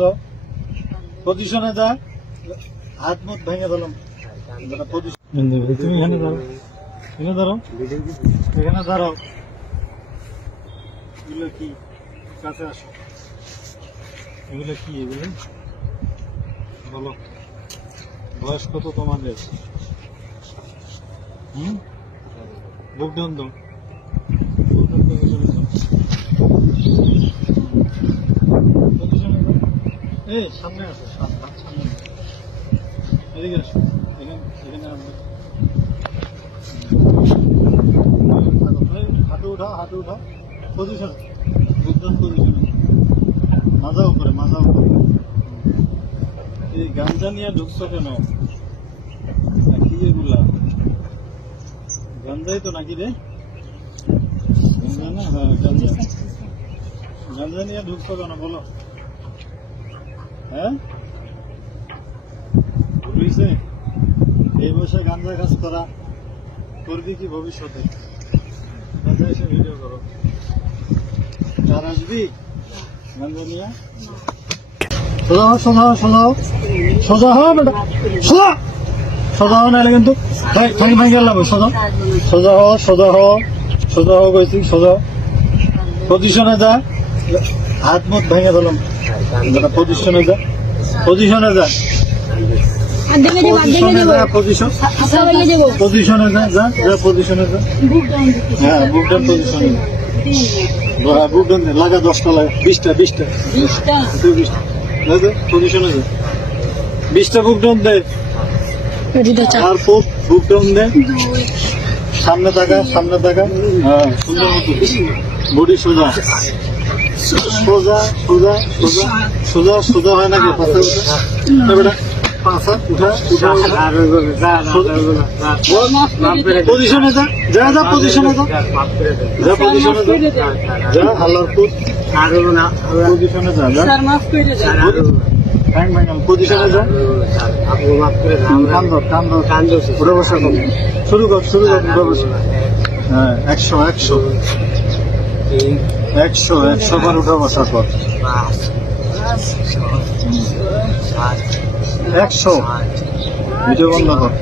সোজা পজিশনে যা, হাত মুখ ভেঙে দিলাম। তুমি এখানে দাঁড়াও, এখানে দাঁড়াও, এখানে দাঁড়াও। এগুলো কি? কাছে আসো। এগুলো কি? এগুলো বলো, বয়স কত তোমাদের? বুক ডাউন দাও, এই সামনে আসো, সামনে এদিকে আসো, এখানে হাঁটু উঠাও, হাঁটু উঠাও, পজিশন, বুকডাউন পজিশনে, মাজা উপরে, মাজা উপরে। এই গাঞ্জা নিয়ে ঢুকছো কেন? কি এগুলা গাঞ্জাই তো নাকি রে? গাঞ্জা না? হ্যাঁ গাঞ্জা। গাঞ্জা নিয়ে ঢুকছো কেন বলো? হ্যাঁ, বুঝছে এই বয়সে গাঞ্জা কাজ করা করবি কি ভবিষ্যতে? গাঞ্জা এসে ভিডিও করো, আর আসবি গাঞ্জা নিয়ে? সোজা হও, সোজা হও, সোজা হও, সোজা হও বেটা, সোজা সোজা হও, নাহলে কিন্তু ঠ্যাং ভাঙে গেলাম। সোজা সোজা হও, সোজা হও, সোজা হও কইছি, সোজা পজিশনে যা, হাত মুখ ভেঙে দিলাম। পজিশনে যা, পজিশনে যা, পজিশনে যা, পজিশনে যা, যা যা পজিশনে যা। হ্যাঁ বুক ডাউন পজিশনে, বুক ডাউন লাগা 10টা লাগে, 20টা পজিশনে যা, 20টা বুক ডাউন দে, আর বুক ডাউন দে, সামনে থাকা, সামনে থাকা। হ্যাঁ সুন্দর মতো বডি সোজা, সোজা সোজা সোজা সোজা সোজা হয় নাকি? পাশা উঠা বেটা, পাশা উঠা উঠা, পজিশনে যা, যা যা পজিশনে যা, যা পজিশনে যা, যা হাল্লার পুত, পজিশনে যা, যা পজিশনে যা, কান্দ উঠে বসা কর, শুরু কর, শুরু কর, উঠে বসা। হ্যাঁ 100 100 100 100 বার উঠে বসা কর, 100 ভিডিও বন্ধ কর।